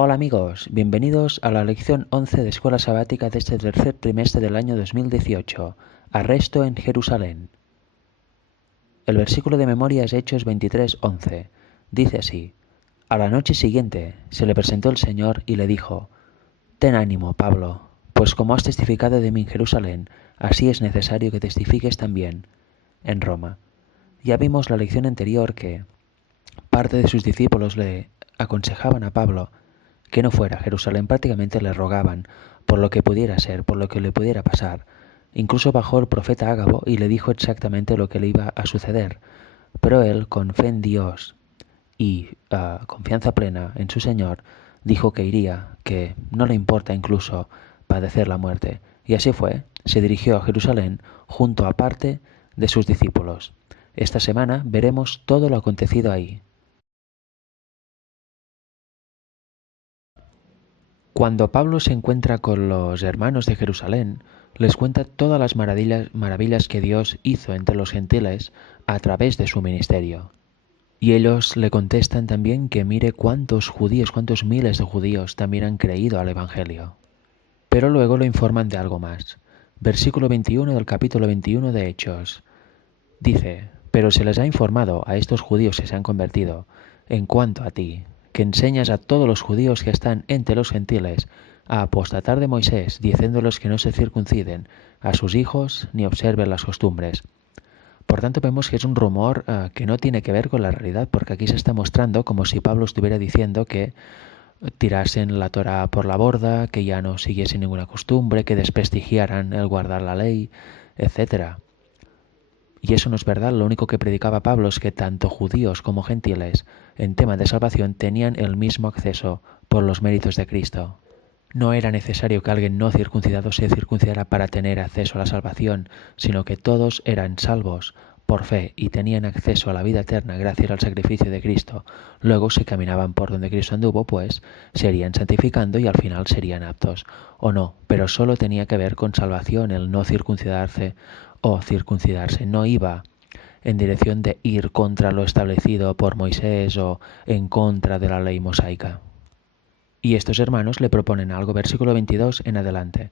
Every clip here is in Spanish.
Hola amigos, bienvenidos a la lección 11 de Escuela Sabática de este tercer trimestre del año 2018. Arresto en Jerusalén. El versículo de memoria es Hechos 23:11. Dice así: A la noche siguiente se le presentó el Señor y le dijo: Ten ánimo, Pablo, pues como has testificado de mí en Jerusalén, así es necesario que testifiques también en Roma. Ya vimos la lección anterior que parte de sus discípulos le aconsejaban a Pablo que no fuera a Jerusalén, prácticamente le rogaban por lo que pudiera ser, por lo que le pudiera pasar. Incluso bajó el profeta Ágabo y le dijo exactamente lo que le iba a suceder. Pero él, con fe en Dios y confianza plena en su Señor, dijo que iría, que no le importa incluso padecer la muerte. Y así fue, se dirigió a Jerusalén junto a parte de sus discípulos. Esta semana veremos todo lo acontecido ahí. Cuando Pablo se encuentra con los hermanos de Jerusalén, les cuenta todas las maravillas que Dios hizo entre los gentiles a través de su ministerio. Y ellos le contestan también que mire cuántos judíos, cuántos miles de judíos también han creído al Evangelio. Pero luego lo informan de algo más. Versículo 21 del capítulo 21 de Hechos. Dice: Pero se les ha informado a estos judíos que se han convertido, en cuanto a ti, que enseñas a todos los judíos que están entre los gentiles a apostatar de Moisés, diciéndoles que no se circunciden a sus hijos ni observen las costumbres. Por tanto, vemos que es un rumor que no tiene que ver con la realidad, porque aquí se está mostrando como si Pablo estuviera diciendo que tirasen la Torá por la borda, que ya no siguiesen ninguna costumbre, que desprestigiaran el guardar la ley, etcétera. Y eso no es verdad, lo único que predicaba Pablo es que tanto judíos como gentiles en tema de salvación tenían el mismo acceso por los méritos de Cristo. No era necesario que alguien no circuncidado se circuncidara para tener acceso a la salvación, sino que todos eran salvos por fe y tenían acceso a la vida eterna gracias al sacrificio de Cristo. Luego, si caminaban por donde Cristo anduvo, pues se irían santificando y al final serían aptos. O no, pero solo tenía que ver con salvación el no circuncidarse o circuncidarse. No iba en dirección de ir contra lo establecido por Moisés o en contra de la ley mosaica. Y estos hermanos le proponen algo, versículo 22 en adelante.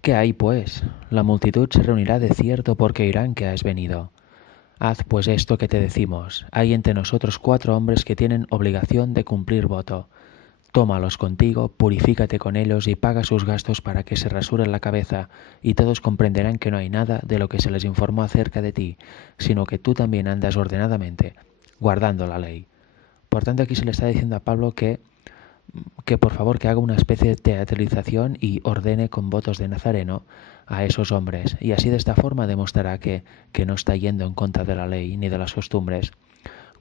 ¿Qué hay, pues? La multitud se reunirá de cierto porque oirán que has venido. Haz pues esto que te decimos. Hay entre nosotros 4 hombres que tienen obligación de cumplir voto. Tómalos contigo, purifícate con ellos y paga sus gastos para que se rasuren la cabeza, y todos comprenderán que no hay nada de lo que se les informó acerca de ti, sino que tú también andas ordenadamente, guardando la ley. Por tanto, aquí se le está diciendo a Pablo que por favor que haga una especie de teatralización y ordene con votos de Nazareno a esos hombres, y así de esta forma demostrará que no está yendo en contra de la ley ni de las costumbres,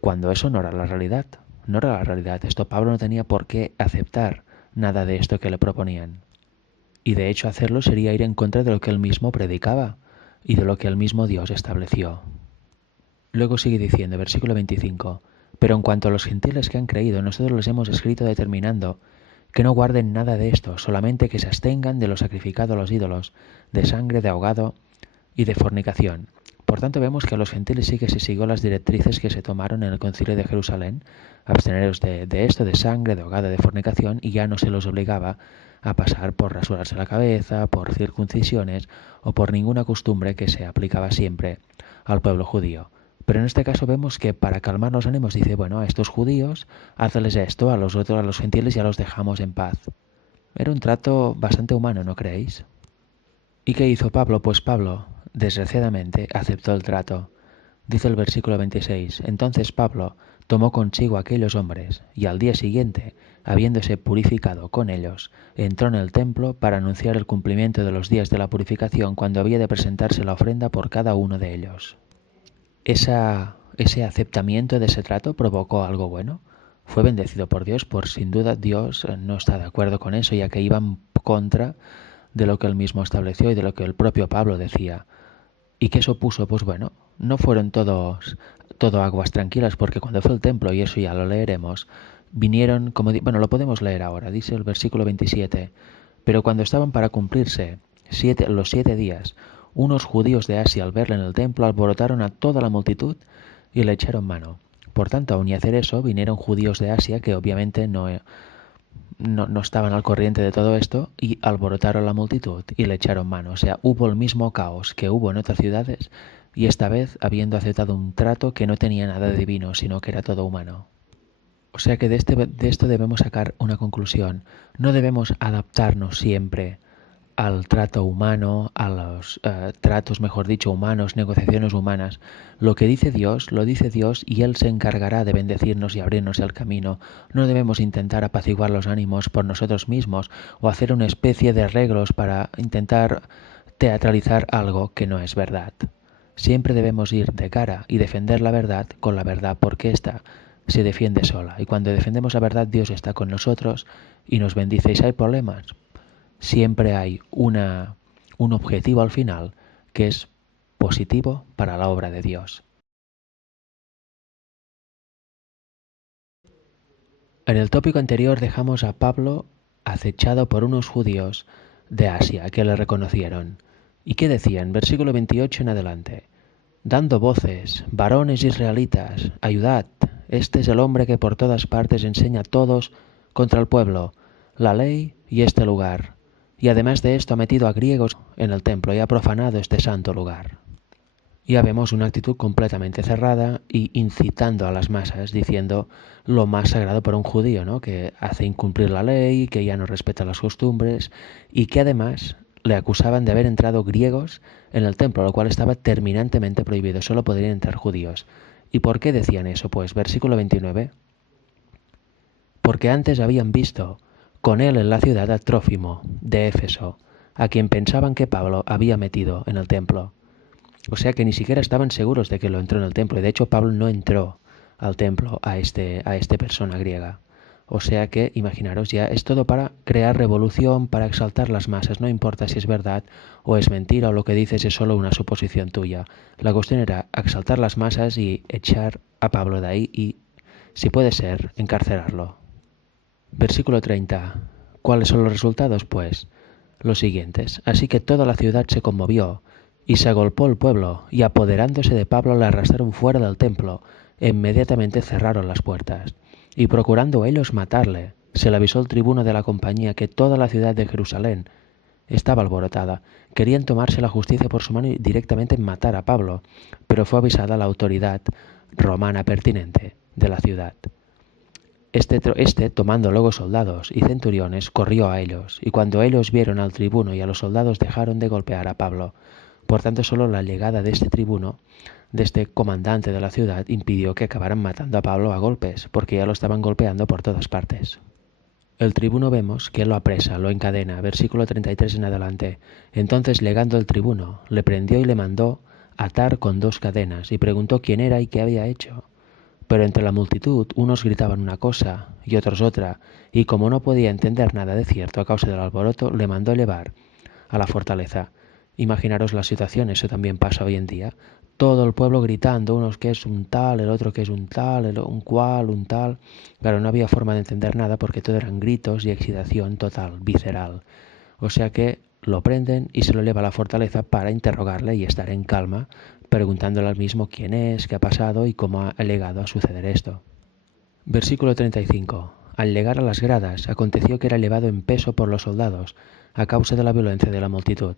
cuando eso no era la realidad. No era la realidad. Esto Pablo no tenía por qué aceptar nada de esto que le proponían. Y de hecho hacerlo sería ir en contra de lo que él mismo predicaba y de lo que el mismo Dios estableció. Luego sigue diciendo, versículo 25, pero en cuanto a los gentiles que han creído, nosotros les hemos escrito determinando que no guarden nada de esto, solamente que se abstengan de lo sacrificado a los ídolos, de sangre, de ahogado y de fornicación. Por tanto, vemos que a los gentiles sí que se siguió las directrices que se tomaron en el concilio de Jerusalén, absteneros de esto, de sangre, de ahogado, de fornicación, y ya no se los obligaba a pasar por rasurarse la cabeza, por circuncisiones o por ninguna costumbre que se aplicaba siempre al pueblo judío. Pero en este caso vemos que para calmar los ánimos dice, bueno, a estos judíos, hazles esto, a los otros, a los gentiles, ya los dejamos en paz. Era un trato bastante humano, ¿no creéis? ¿Y qué hizo Pablo? Pues Pablo, desgraciadamente, aceptó el trato. Dice el versículo 26, entonces Pablo tomó consigo a aquellos hombres, y al día siguiente, habiéndose purificado con ellos, entró en el templo para anunciar el cumplimiento de los días de la purificación cuando había de presentarse la ofrenda por cada uno de ellos. Ese aceptamiento de ese trato provocó algo bueno. Fue bendecido por Dios, por sin duda Dios no está de acuerdo con eso, ya que iban contra de lo que él mismo estableció y de lo que el propio Pablo decía. ¿Y qué supuso? Pues bueno, no fueron todo aguas tranquilas, porque cuando fue el templo, y eso ya lo leeremos, vinieron, bueno, lo podemos leer ahora, dice el versículo 27, pero cuando estaban para cumplirse los 7 días, unos judíos de Asia al verle en el templo alborotaron a toda la multitud y le echaron mano. Por tanto, aun y hacer eso, vinieron judíos de Asia que obviamente no estaban al corriente de todo esto y alborotaron la multitud y le echaron mano. O sea, hubo el mismo caos que hubo en otras ciudades y esta vez habiendo aceptado un trato que no tenía nada de divino, sino que era todo humano. O sea que de esto debemos sacar una conclusión. No debemos adaptarnos siempre al trato humano, a los tratos, mejor dicho, humanos, negociaciones humanas. Lo que dice Dios, lo dice Dios y Él se encargará de bendecirnos y abrirnos el camino. No debemos intentar apaciguar los ánimos por nosotros mismos o hacer una especie de arreglos para intentar teatralizar algo que no es verdad. Siempre debemos ir de cara y defender la verdad con la verdad porque ésta se defiende sola. Y cuando defendemos la verdad, Dios está con nosotros y nos bendice. Y si hay problemas, siempre hay un objetivo al final que es positivo para la obra de Dios. En el tópico anterior dejamos a Pablo acechado por unos judíos de Asia que le reconocieron. ¿Y qué decían? Versículo 28 en adelante. Dando voces, varones israelitas, ayudad, este es el hombre que por todas partes enseña a todos contra el pueblo, la ley y este lugar. Y además de esto ha metido a griegos en el templo y ha profanado este santo lugar. Ya vemos una actitud completamente cerrada y incitando a las masas, diciendo lo más sagrado para un judío, ¿no? Que hace incumplir la ley, que ya no respeta las costumbres y que además le acusaban de haber entrado griegos en el templo, lo cual estaba terminantemente prohibido, solo podrían entrar judíos. ¿Y por qué decían eso? Pues versículo 29. Porque antes habían visto con él en la ciudad a Trófimo, de Éfeso, a quien pensaban que Pablo había metido en el templo. O sea que ni siquiera estaban seguros de que lo entró en el templo. Y de hecho Pablo no entró al templo a este persona griega. O sea que, imaginaros, ya es todo para crear revolución, para exaltar las masas. No importa si es verdad o es mentira o lo que dices es solo una suposición tuya. La cuestión era exaltar las masas y echar a Pablo de ahí y, si puede ser, encarcelarlo. Versículo 30. ¿Cuáles son los resultados? Pues los siguientes. Así que toda la ciudad se conmovió y se agolpó el pueblo, y apoderándose de Pablo le arrastraron fuera del templo e inmediatamente cerraron las puertas. Y procurando ellos matarle, se le avisó el tribuno de la compañía que toda la ciudad de Jerusalén estaba alborotada. Querían tomarse la justicia por su mano y directamente matar a Pablo, pero fue avisada la autoridad romana pertinente de la ciudad. Tomando luego soldados y centuriones, corrió a ellos, y cuando ellos vieron al tribuno y a los soldados dejaron de golpear a Pablo. Por tanto, solo la llegada de este tribuno, de este comandante de la ciudad, impidió que acabaran matando a Pablo a golpes, porque ya lo estaban golpeando por todas partes. El tribuno vemos que lo apresa, lo encadena, versículo 33 en adelante. Entonces, legando el tribuno, le prendió y le mandó atar con 2 cadenas, y preguntó quién era y qué había hecho. Pero entre la multitud unos gritaban una cosa y otros otra, y como no podía entender nada de cierto a causa del alboroto, le mandó llevar a la fortaleza. Imaginaros la situación, eso también pasa hoy en día. Todo el pueblo gritando, unos que es un tal, el otro que es un tal, un cual, un tal. Claro, no había forma de entender nada porque todo eran gritos y excitación total, visceral. O sea que lo prenden y se lo lleva a la fortaleza para interrogarle y estar en calma, preguntándole al mismo quién es, qué ha pasado y cómo ha llegado a suceder esto. Versículo 35. Al llegar a las gradas, aconteció que era llevado en peso por los soldados, a causa de la violencia de la multitud.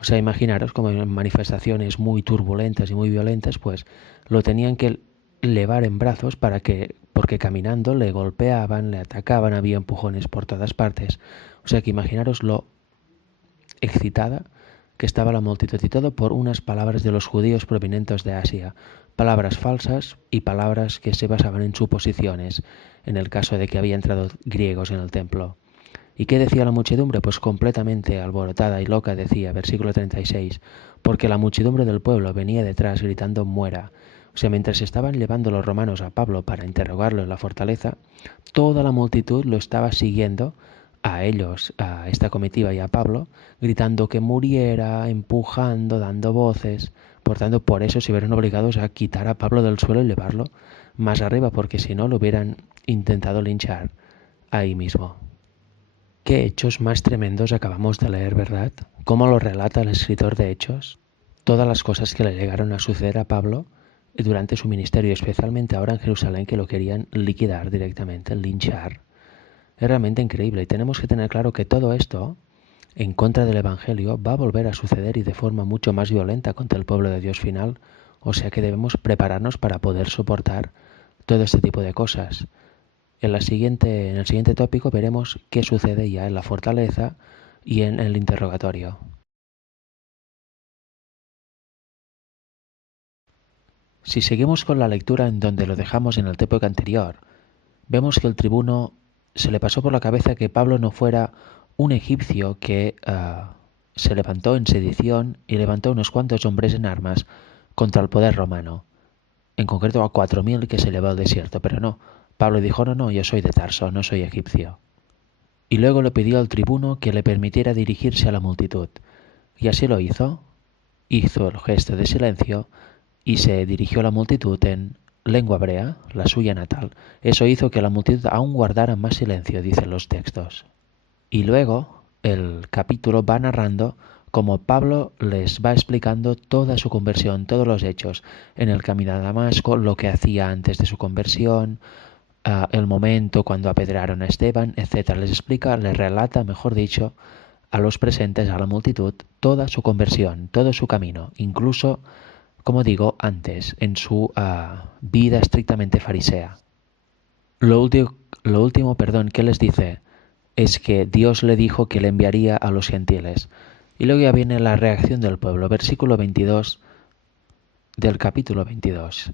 O sea, imaginaros como en manifestaciones muy turbulentas y muy violentas, pues lo tenían que llevar en brazos porque caminando le golpeaban, le atacaban, había empujones por todas partes. O sea que imaginaros lo excitada que estaba la multitud y todo por unas palabras de los judíos provenientes de Asia, palabras falsas y palabras que se basaban en suposiciones, en el caso de que había entrado griegos en el templo. ¿Y qué decía la muchedumbre? Pues completamente alborotada y loca decía, versículo 36, porque la muchedumbre del pueblo venía detrás gritando muera. O sea, mientras estaban llevando los romanos a Pablo para interrogarlo en la fortaleza, toda la multitud lo estaba siguiendo a ellos, a esta comitiva y a Pablo, gritando que muriera, empujando, dando voces. Por tanto, por eso se vieron obligados a quitar a Pablo del suelo y llevarlo más arriba, porque si no lo hubieran intentado linchar ahí mismo. Qué hechos más tremendos acabamos de leer, ¿verdad? ¿Cómo lo relata el escritor de Hechos? Todas las cosas que le llegaron a suceder a Pablo durante su ministerio, especialmente ahora en Jerusalén, que lo querían liquidar directamente, linchar. Es realmente increíble y tenemos que tener claro que todo esto, en contra del Evangelio, va a volver a suceder y de forma mucho más violenta contra el pueblo de Dios final, o sea que debemos prepararnos para poder soportar todo este tipo de cosas. En el siguiente tópico veremos qué sucede ya en la fortaleza y en el interrogatorio. Si seguimos con la lectura en donde lo dejamos en el tópico anterior, vemos que el tribuno se le pasó por la cabeza que Pablo no fuera un egipcio que se levantó en sedición y levantó unos cuantos hombres en armas contra el poder romano, en concreto a 4.000 que se llevó al desierto, pero no. Pablo dijo, no, no, yo soy de Tarso, no soy egipcio. Y luego le pidió al tribuno que le permitiera dirigirse a la multitud. Y así lo hizo. Hizo el gesto de silencio y se dirigió a la multitud en lengua hebrea, la suya natal. Eso hizo que la multitud aún guardara más silencio, dicen los textos. Y luego el capítulo va narrando cómo Pablo les va explicando toda su conversión, todos los hechos en el camino a Damasco, lo que hacía antes de su conversión, el momento cuando apedrearon a Esteban, etc. Les explica, les relata, mejor dicho, a los presentes, a la multitud, toda su conversión, todo su camino, incluso, como digo, antes, en su vida estrictamente farisea. Lo último, que les dice es que Dios le dijo que le enviaría a los gentiles. Y luego ya viene la reacción del pueblo, versículo 22 del capítulo 22.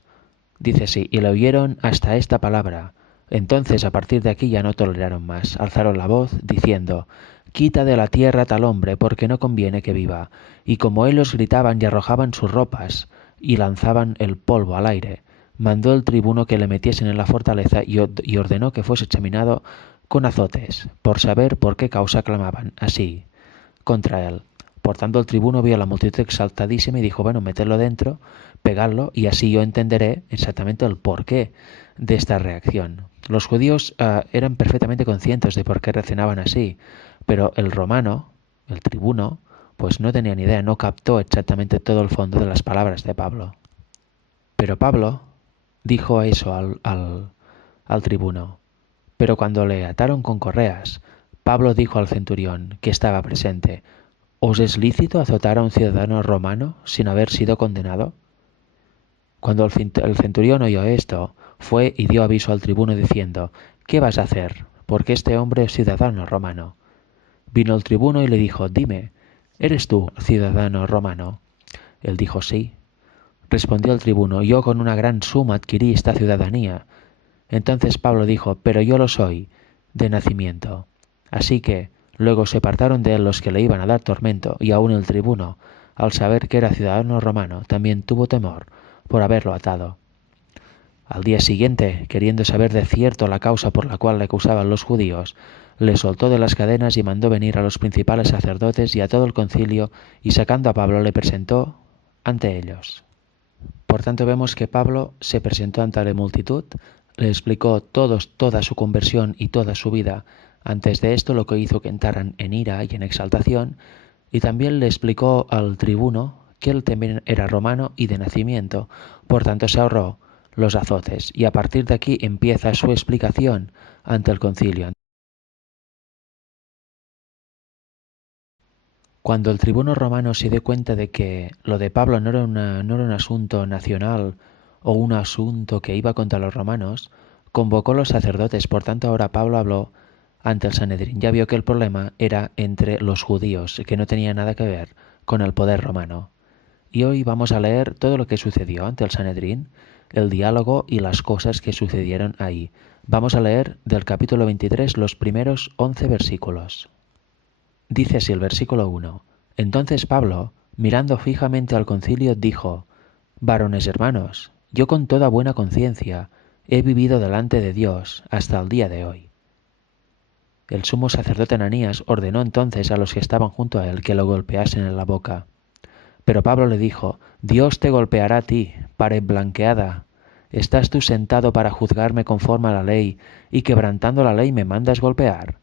Dice así, y le oyeron hasta esta palabra. Entonces a partir de aquí ya no toleraron más, alzaron la voz, diciendo, quita de la tierra tal hombre, porque no conviene que viva. Y como ellos gritaban y arrojaban sus ropas, y lanzaban el polvo al aire, mandó el tribuno que le metiesen en la fortaleza y ordenó que fuese examinado con azotes, por saber por qué causa clamaban así contra él. Por tanto, el tribuno vio a la multitud exaltadísima y dijo, bueno, meterlo dentro, pegarlo, y así yo entenderé exactamente el porqué de esta reacción. Los judíos eran perfectamente conscientes de por qué reaccionaban así, pero el romano, el tribuno, pues no tenía ni idea, no captó exactamente todo el fondo de las palabras de Pablo. Pero Pablo dijo eso al tribuno. Pero cuando le ataron con correas, Pablo dijo al centurión, que estaba presente, ¿os es lícito azotar a un ciudadano romano sin haber sido condenado? Cuando el centurión oyó esto, fue y dio aviso al tribuno diciendo, ¿qué vas a hacer? Porque este hombre es ciudadano romano. Vino el tribuno y le dijo, dime, ¿eres tú ciudadano romano? Él dijo, sí. Respondió el tribuno, yo con una gran suma adquirí esta ciudadanía. Entonces Pablo dijo, pero yo lo soy, de nacimiento. Así que luego se apartaron de él los que le iban a dar tormento, y aun el tribuno, al saber que era ciudadano romano, también tuvo temor por haberlo atado. Al día siguiente, queriendo saber de cierto la causa por la cual le acusaban los judíos, le soltó de las cadenas y mandó venir a los principales sacerdotes y a todo el concilio, y sacando a Pablo le presentó ante ellos. Por tanto, vemos que Pablo se presentó ante la multitud, le explicó toda su conversión y toda su vida antes de esto, lo que hizo que entraran en ira y en exaltación, y también le explicó al tribuno que él también era romano y de nacimiento, por tanto se ahorró los azotes, y a partir de aquí empieza su explicación ante el concilio. Cuando el tribuno romano se dio cuenta de que lo de Pablo no era un asunto nacional o un asunto que iba contra los romanos, convocó a los sacerdotes. Por tanto, ahora Pablo habló ante el Sanedrín. Ya vio que el problema era entre los judíos, que no tenía nada que ver con el poder romano. Y hoy vamos a leer todo lo que sucedió ante el Sanedrín, el diálogo y las cosas que sucedieron ahí. Vamos a leer del capítulo 23 los primeros 11 versículos. Dice así el versículo 1. Entonces Pablo, mirando fijamente al concilio, dijo, varones hermanos, yo con toda buena conciencia he vivido delante de Dios hasta el día de hoy. El sumo sacerdote Ananías ordenó entonces a los que estaban junto a él que lo golpeasen en la boca. Pero Pablo le dijo, Dios te golpeará a ti, pared blanqueada. ¿Estás tú sentado para juzgarme conforme a la ley y quebrantando la ley me mandas golpear?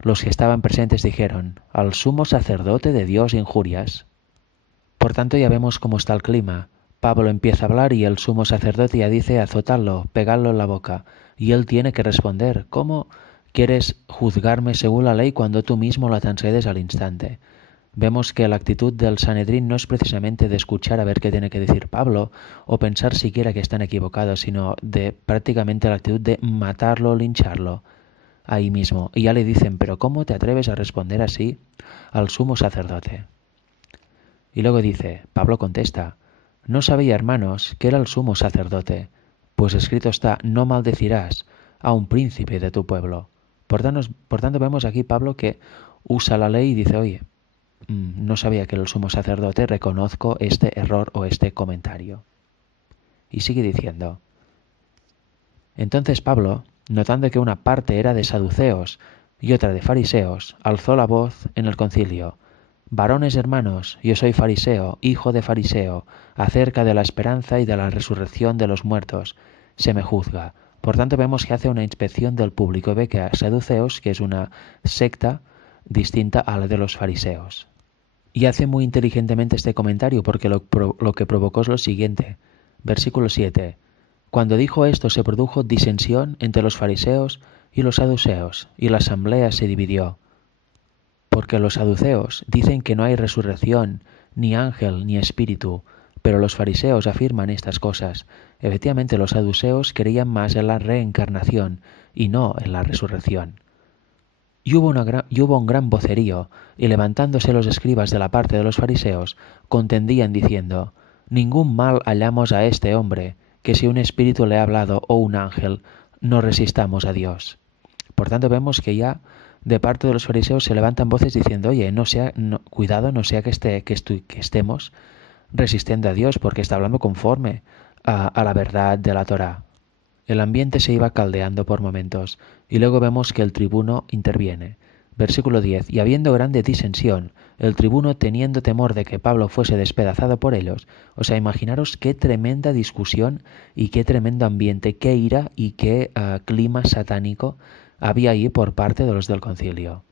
Los que estaban presentes dijeron, ¿al sumo sacerdote de Dios injurias? Por tanto ya vemos cómo está el clima. Pablo empieza a hablar y el sumo sacerdote ya dice azotadlo, pegadlo en la boca. Y él tiene que responder, ¿cómo Quieres juzgarme según la ley cuando tú mismo la transgredes al instante. Vemos que la actitud del Sanedrín no es precisamente de escuchar a ver qué tiene que decir Pablo o pensar siquiera que están equivocados, sino de prácticamente la actitud de matarlo o lincharlo ahí mismo. Y ya le dicen, pero ¿cómo te atreves a responder así al sumo sacerdote? Y luego dice, Pablo contesta, no sabía, hermanos, que era el sumo sacerdote, pues escrito está, no maldecirás a un príncipe de tu pueblo. Por tanto vemos aquí Pablo que usa la ley y dice, oye, no sabía que era el sumo sacerdote, reconozco este error o este comentario. Y sigue diciendo, entonces Pablo, notando que una parte era de saduceos y otra de fariseos, alzó la voz en el concilio, varones hermanos, yo soy fariseo, hijo de fariseo, acerca de la esperanza y de la resurrección de los muertos, se me juzga. Por tanto vemos que hace una inspección del público, ve que a saduceos, que es una secta distinta a la de los fariseos. Y hace muy inteligentemente este comentario porque lo que provocó es lo siguiente. Versículo 7. Cuando dijo esto se produjo disensión entre los fariseos y los saduceos, y la asamblea se dividió. Porque los saduceos dicen que no hay resurrección, ni ángel, ni espíritu, pero los fariseos afirman estas cosas. Efectivamente, los saduceos creían más en la reencarnación y no en la resurrección. Y hubo un gran vocerío, y levantándose los escribas de la parte de los fariseos, contendían diciendo, ningún mal hallamos a este hombre, que si un espíritu le ha hablado o un ángel, no resistamos a Dios. Por tanto vemos que ya de parte de los fariseos se levantan voces diciendo, oye, cuidado, no sea que estemos resistiendo a Dios, porque está hablando conforme a la verdad de la Torá. El ambiente se iba caldeando por momentos, y luego vemos que el tribuno interviene. Versículo 10. Y habiendo grande disensión, el tribuno, teniendo temor de que Pablo fuese despedazado por ellos, o sea, imaginaros qué tremenda discusión y qué tremendo ambiente, qué ira y qué clima satánico había ahí por parte de los del concilio.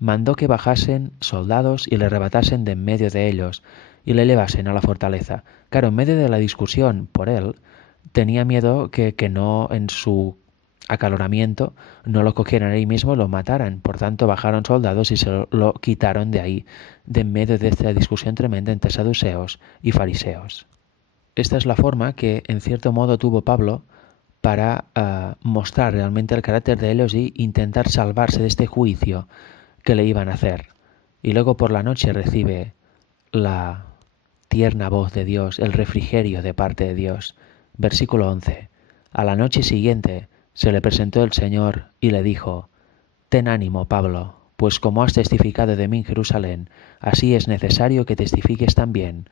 Mandó que bajasen soldados y le arrebatasen de en medio de ellos, y le llevasen a la fortaleza. Claro, en medio de la discusión por él, tenía miedo que no, en su acaloramiento, no lo cogieran ahí mismo y lo mataran. Por tanto, bajaron soldados y se lo quitaron de ahí, de en medio de esta discusión tremenda entre saduceos y fariseos. Esta es la forma que, en cierto modo, tuvo Pablo para mostrar realmente el carácter de ellos y intentar salvarse de este juicio que le iban a hacer. Y luego por la noche recibe la tierna voz de Dios, el refrigerio de parte de Dios. Versículo 11. A la noche siguiente se le presentó el Señor y le dijo, ten ánimo, Pablo, pues como has testificado de mí en Jerusalén, así es necesario que testifiques también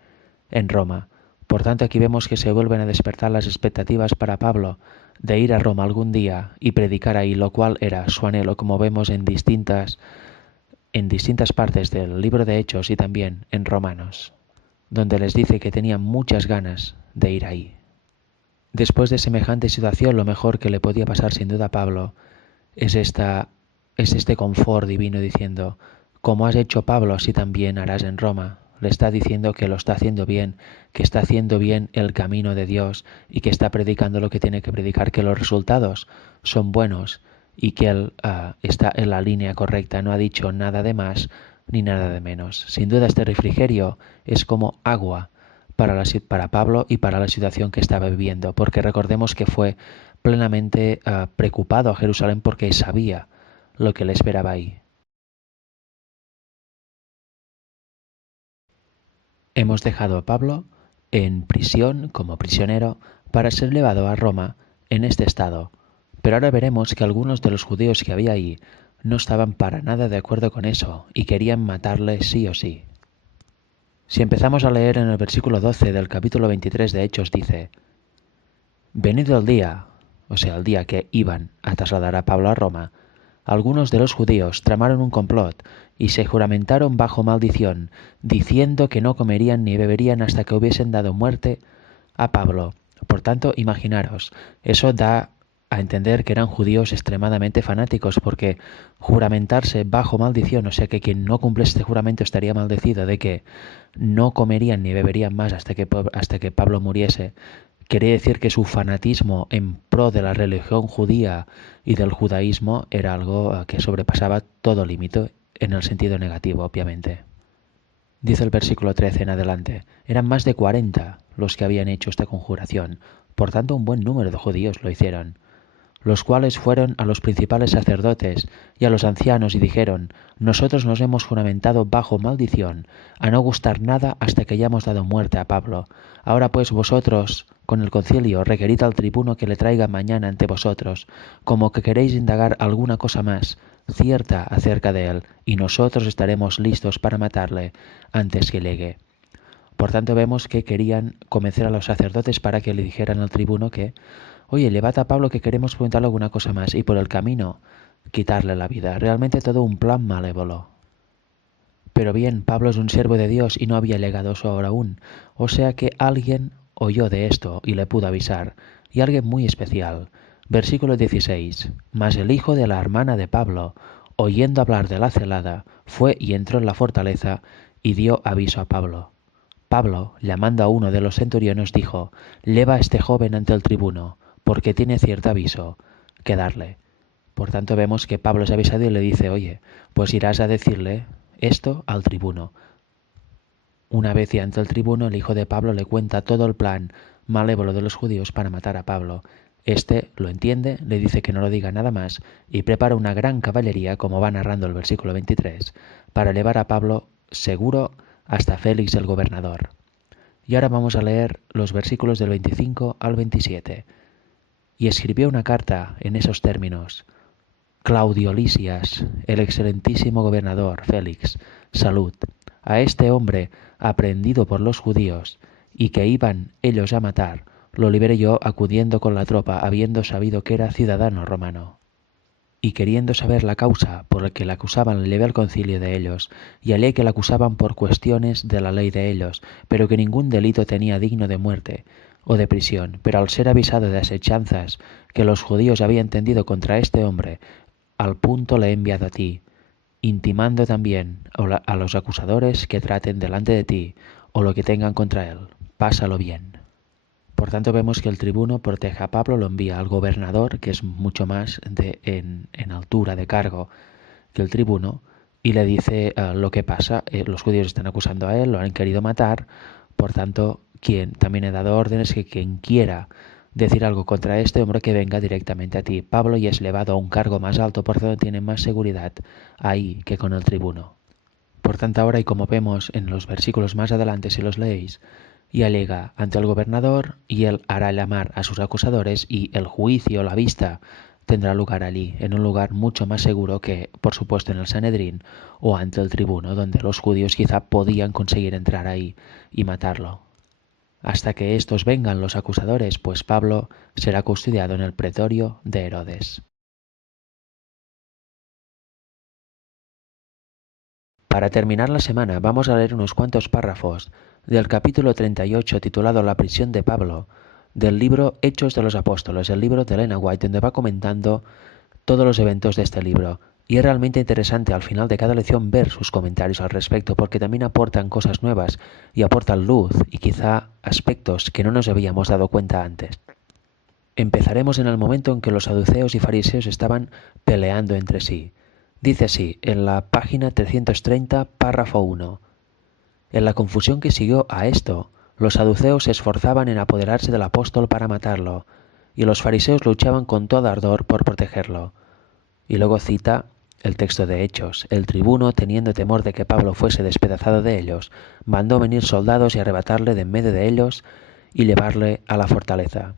en Roma. Por tanto, aquí vemos que se vuelven a despertar las expectativas para Pablo de ir a Roma algún día y predicar ahí, lo cual era su anhelo, como vemos en distintas partes del libro de Hechos y también en Romanos, donde les dice que tenía muchas ganas de ir ahí. Después de semejante situación, lo mejor que le podía pasar sin duda a Pablo es este confort divino diciendo, como has hecho Pablo, así también harás en Roma. Le está diciendo que lo está haciendo bien, que está haciendo bien el camino de Dios y que está predicando lo que tiene que predicar, que los resultados son buenos y que él está en la línea correcta, no ha dicho nada de más ni nada de menos. Sin duda este refrigerio es como agua para Pablo y para la situación que estaba viviendo, porque recordemos que fue plenamente preocupado a Jerusalén porque sabía lo que le esperaba ahí. Hemos dejado a Pablo en prisión como prisionero para ser llevado a Roma en este estado, pero ahora veremos que algunos de los judíos que había ahí no estaban para nada de acuerdo con eso y querían matarle sí o sí. Si empezamos a leer en el versículo 12 del capítulo 23 de Hechos dice, venido el día, o sea, el día que iban a trasladar a Pablo a Roma, algunos de los judíos tramaron un complot y se juramentaron bajo maldición, diciendo que no comerían ni beberían hasta que hubiesen dado muerte a Pablo. Por tanto, imaginaros, eso da a entender que eran judíos extremadamente fanáticos, porque juramentarse bajo maldición, o sea que quien no cumple este juramento estaría maldecido de que no comerían ni beberían más hasta que Pablo muriese, Quería decir que su fanatismo en pro de la religión judía y del judaísmo era algo que sobrepasaba todo límite, en el sentido negativo, obviamente. Dice el versículo 13 en adelante, eran más de 40 los que habían hecho esta conjuración, por tanto un buen número de judíos lo hicieron, los cuales fueron a los principales sacerdotes y a los ancianos y dijeron, nosotros nos hemos juramentado bajo maldición a no gustar nada hasta que hayamos dado muerte a Pablo. Ahora pues vosotros, con el concilio, requerid al tribuno que le traiga mañana ante vosotros, como que queréis indagar alguna cosa más cierta acerca de él, y nosotros estaremos listos para matarle antes que llegue. Por tanto vemos que querían convencer a los sacerdotes para que le dijeran al tribuno que oye, llevad a Pablo que queremos preguntarle alguna cosa más y por el camino quitarle la vida. Realmente todo un plan malévolo. Pero bien, Pablo es un siervo de Dios y no había llegado su hora aún. O sea que alguien oyó de esto y le pudo avisar. Y alguien muy especial. Versículo 16. Mas el hijo de la hermana de Pablo, oyendo hablar de la celada, fue y entró en la fortaleza y dio aviso a Pablo. Pablo, llamando a uno de los centuriones, dijo, lleva a este joven ante el tribuno, porque tiene cierto aviso que darle. Por tanto vemos que Pablo es avisado y le dice, oye, pues irás a decirle esto al tribuno. Una vez y ante el tribuno, el hijo de Pablo le cuenta todo el plan malévolo de los judíos para matar a Pablo. Este lo entiende, le dice que no lo diga nada más y prepara una gran caballería, como va narrando el versículo 23, para llevar a Pablo seguro hasta Félix el gobernador. Y ahora vamos a leer los versículos del 25 al 27. Y escribió una carta en esos términos. Claudio Lisias, el excelentísimo gobernador Félix, salud. A este hombre aprehendido por los judíos y que iban ellos a matar, lo liberé yo acudiendo con la tropa, habiendo sabido que era ciudadano romano. Y queriendo saber la causa por la que le acusaban, le llevé al concilio de ellos, y hallé que le acusaban por cuestiones de la ley de ellos, pero que ningún delito tenía digno de muerte o de prisión. Pero al ser avisado de asechanzas que los judíos habían tendido contra este hombre, al punto le he enviado a ti, intimando también a los acusadores que traten delante de ti o lo que tengan contra él. Pásalo bien. Por tanto, vemos que el tribuno protege a Pablo, lo envía al gobernador, que es mucho más en altura de cargo que el tribuno, y le dice lo que pasa. Los judíos están acusando a él, lo han querido matar, por tanto, también he dado órdenes que quien quiera decir algo contra este hombre que venga directamente a ti. Pablo ya es elevado a un cargo más alto, por tanto tiene más seguridad ahí que con el tribuno. Por tanto, ahora, y como vemos en los versículos más adelante, si los leéis, y alega ante el gobernador, y él hará llamar a sus acusadores, y el juicio, la vista, tendrá lugar allí, en un lugar mucho más seguro que, por supuesto, en el Sanedrín o ante el tribuno, donde los judíos quizá podían conseguir entrar ahí y matarlo. Hasta que estos vengan los acusadores, pues Pablo será custodiado en el pretorio de Herodes. Para terminar la semana vamos a leer unos cuantos párrafos del capítulo 38 titulado La prisión de Pablo, del libro Hechos de los Apóstoles, el libro de Elena White, donde va comentando todos los eventos de este libro. Y es realmente interesante al final de cada lección ver sus comentarios al respecto, porque también aportan cosas nuevas y aportan luz y quizá aspectos que no nos habíamos dado cuenta antes. Empezaremos en el momento en que los saduceos y fariseos estaban peleando entre sí. Dice así, en la página 330, párrafo 1. En la confusión que siguió a esto, los saduceos se esforzaban en apoderarse del apóstol para matarlo, y los fariseos luchaban con todo ardor por protegerlo. Y luego cita el texto de Hechos. El tribuno, teniendo temor de que Pablo fuese despedazado de ellos, mandó venir soldados y arrebatarle de en medio de ellos y llevarle a la fortaleza.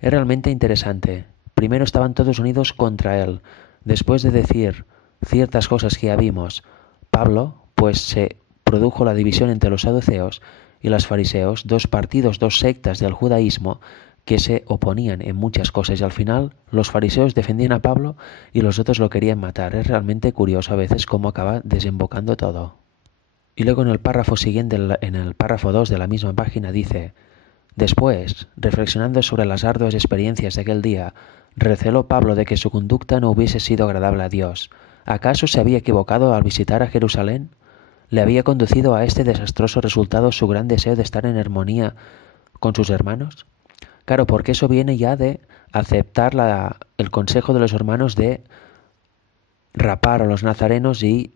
Es realmente interesante. Primero estaban todos unidos contra él. Después de decir ciertas cosas que ya vimos, Pablo, pues se produjo la división entre los saduceos y los fariseos, dos partidos, dos sectas del judaísmo que se oponían en muchas cosas y al final los fariseos defendían a Pablo y los otros lo querían matar. Es realmente curioso a veces cómo acaba desembocando todo. Y luego en el párrafo siguiente, en el párrafo 2 de la misma página dice: después, reflexionando sobre las arduas experiencias de aquel día, receló Pablo de que su conducta no hubiese sido agradable a Dios. ¿Acaso se había equivocado al visitar a Jerusalén? ¿Le había conducido a este desastroso resultado su gran deseo de estar en armonía con sus hermanos? Claro, porque eso viene ya de aceptar el consejo de los hermanos de rapar a los nazarenos y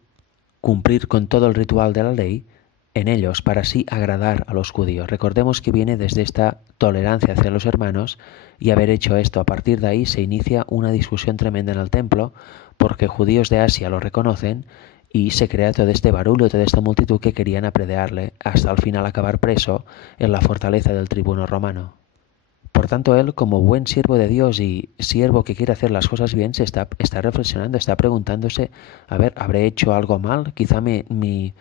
cumplir con todo el ritual de la ley en ellos para así agradar a los judíos. Recordemos que viene desde esta tolerancia hacia los hermanos y haber hecho esto. A partir de ahí se inicia una discusión tremenda en el templo porque judíos de Asia lo reconocen y se crea todo este barullo, toda esta multitud que querían apedrearle hasta al final acabar preso en la fortaleza del tribuno romano. Por tanto, él, como buen siervo de Dios y siervo que quiere hacer las cosas bien, está reflexionando, está preguntándose, a ver, ¿habré hecho algo mal? Quizá mi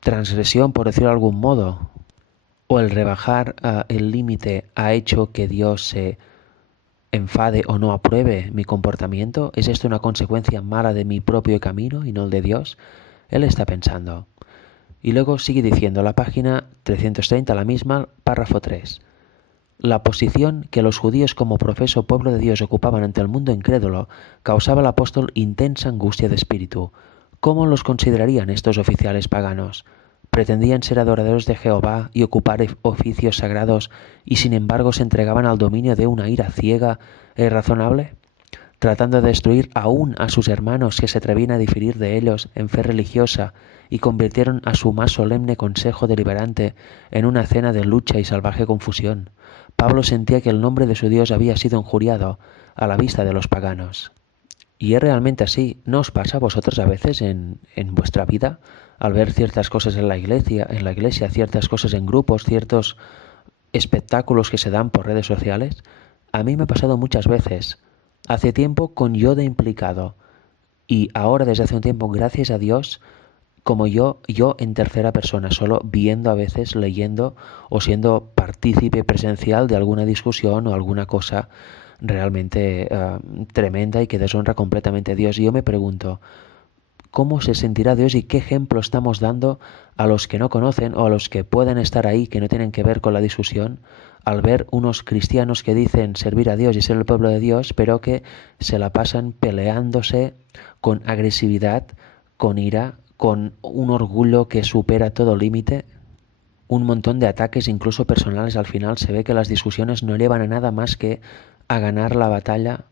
transgresión, por decirlo de algún modo, o el rebajar el límite ha hecho que Dios se enfade o no apruebe mi comportamiento. ¿Es esto una consecuencia mala de mi propio camino y no el de Dios? Él está pensando. Y luego sigue diciendo la página 330, la misma, párrafo 3. La posición que los judíos como profeso pueblo de Dios ocupaban ante el mundo incrédulo causaba al apóstol intensa angustia de espíritu. ¿Cómo los considerarían estos oficiales paganos? Pretendían ser adoradores de Jehová y ocupar oficios sagrados y sin embargo se entregaban al dominio de una ira ciega e irrazonable, tratando de destruir aún a sus hermanos que se atrevían a diferir de ellos en fe religiosa y convirtieron a su más solemne consejo deliberante en una cena de lucha y salvaje confusión. Pablo sentía que el nombre de su Dios había sido injuriado a la vista de los paganos. Y es realmente así. ¿No os pasa a vosotros a veces en vuestra vida al ver ciertas cosas en la iglesia, ciertas cosas en grupos, ciertos espectáculos que se dan por redes sociales? A mí me ha pasado muchas veces. Hace tiempo con yo de implicado y ahora desde hace un tiempo, gracias a Dios, como yo en tercera persona, solo viendo a veces, leyendo o siendo partícipe presencial de alguna discusión o alguna cosa realmente tremenda y que deshonra completamente a Dios. Y yo me pregunto, ¿cómo se sentirá Dios y qué ejemplo estamos dando a los que no conocen o a los que pueden estar ahí, que no tienen que ver con la discusión, al ver unos cristianos que dicen servir a Dios y ser el pueblo de Dios, pero que se la pasan peleándose con agresividad, con ira, con un orgullo que supera todo límite, un montón de ataques incluso personales? Al final se ve que las discusiones no llevan a nada más que a ganar la batalla.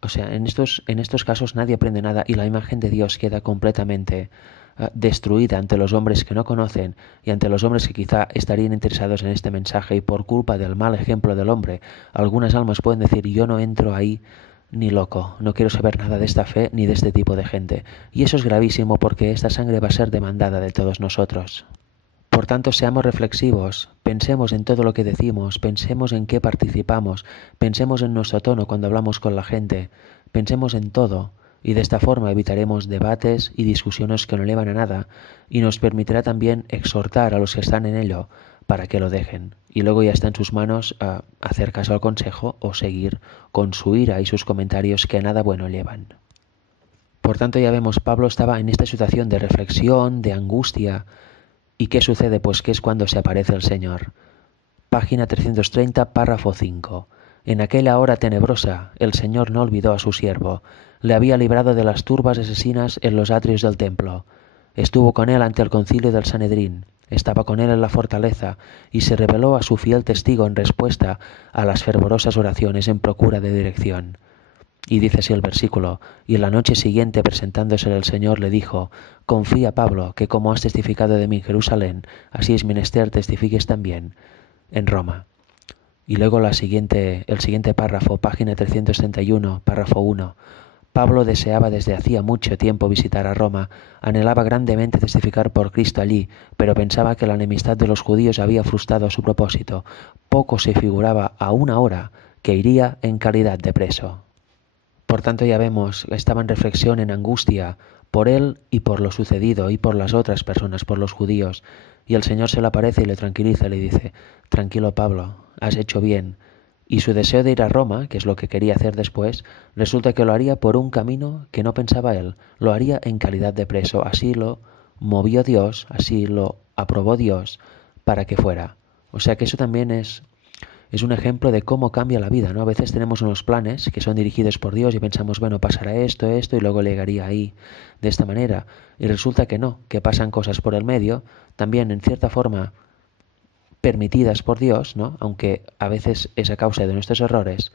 O sea, en estos casos nadie aprende nada y la imagen de Dios queda completamente destruida ante los hombres que no conocen y ante los hombres que quizá estarían interesados en este mensaje y por culpa del mal ejemplo del hombre, algunas almas pueden decir yo no entro ahí ni loco, no quiero saber nada de esta fe ni de este tipo de gente. Y eso es gravísimo porque esta sangre va a ser demandada de todos nosotros. Por tanto, seamos reflexivos, pensemos en todo lo que decimos, pensemos en qué participamos, pensemos en nuestro tono cuando hablamos con la gente, pensemos en todo, y de esta forma evitaremos debates y discusiones que no llevan a nada, y nos permitirá también exhortar a los que están en ello para que lo dejen, y luego ya está en sus manos hacer caso al consejo o seguir con su ira y sus comentarios que a nada bueno llevan. Por tanto, ya vemos, Pablo estaba en esta situación de reflexión, de angustia. ¿Y qué sucede? Pues que es cuando se aparece el Señor. Página 330, párrafo 5. En aquella hora tenebrosa, el Señor no olvidó a su siervo. Le había librado de las turbas asesinas en los atrios del templo. Estuvo con él ante el concilio del Sanedrín. Estaba con él en la fortaleza y se reveló a su fiel testigo en respuesta a las fervorosas oraciones en procura de dirección. Y dice así el versículo, y en la noche siguiente presentándose el Señor le dijo, confía Pablo, que como has testificado de mí en Jerusalén, así es menester testifiques también en Roma. Y luego el siguiente párrafo, página 331, párrafo 1. Pablo deseaba desde hacía mucho tiempo visitar a Roma, anhelaba grandemente testificar por Cristo allí, pero pensaba que la enemistad de los judíos había frustrado su propósito. Poco se figuraba aún ahora que iría en calidad de preso. Por tanto, ya vemos, estaba en reflexión, en angustia, por él y por lo sucedido, y por las otras personas, por los judíos. Y el Señor se le aparece y le tranquiliza, y le dice, tranquilo Pablo, has hecho bien. Y su deseo de ir a Roma, que es lo que quería hacer después, resulta que lo haría por un camino que no pensaba él, lo haría en calidad de preso. Así lo movió Dios, así lo aprobó Dios para que fuera. O sea que eso también es un ejemplo de cómo cambia la vida, ¿no? A veces tenemos unos planes que son dirigidos por Dios y pensamos, bueno, pasará esto, esto, y luego llegaría ahí de esta manera. Y resulta que no, que pasan cosas por el medio, también en cierta forma permitidas por Dios, ¿no? Aunque a veces es a causa de nuestros errores,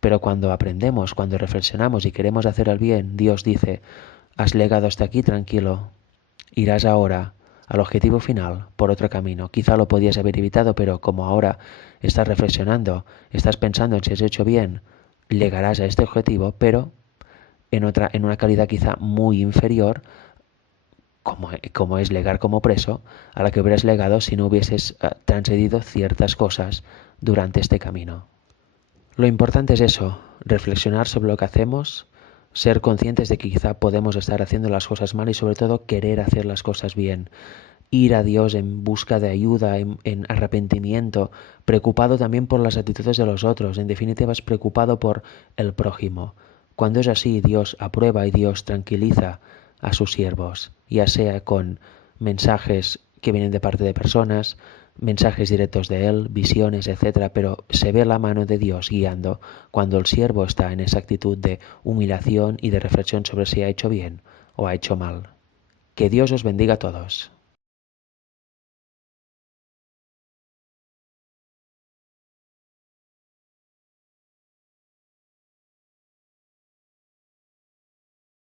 pero cuando aprendemos, cuando reflexionamos y queremos hacer el bien, Dios dice, has llegado hasta aquí, tranquilo, irás ahora al objetivo final por otro camino. Quizá lo podías haber evitado, pero como ahora estás reflexionando, estás pensando en si has hecho bien, llegarás a este objetivo, pero en una calidad quizá muy inferior, como es llegar como preso, a la que hubieras llegado si no hubieses transcedido ciertas cosas durante este camino. Lo importante es eso, reflexionar sobre lo que hacemos, ser conscientes de que quizá podemos estar haciendo las cosas mal y sobre todo querer hacer las cosas bien, ir a Dios en busca de ayuda, en arrepentimiento, preocupado también por las actitudes de los otros, en definitiva es preocupado por el prójimo. Cuando es así, Dios aprueba y Dios tranquiliza a sus siervos, ya sea con mensajes que vienen de parte de personas, mensajes directos de Él, visiones, etcétera, pero se ve la mano de Dios guiando cuando el siervo está en esa actitud de humillación y de reflexión sobre si ha hecho bien o ha hecho mal. Que Dios os bendiga a todos.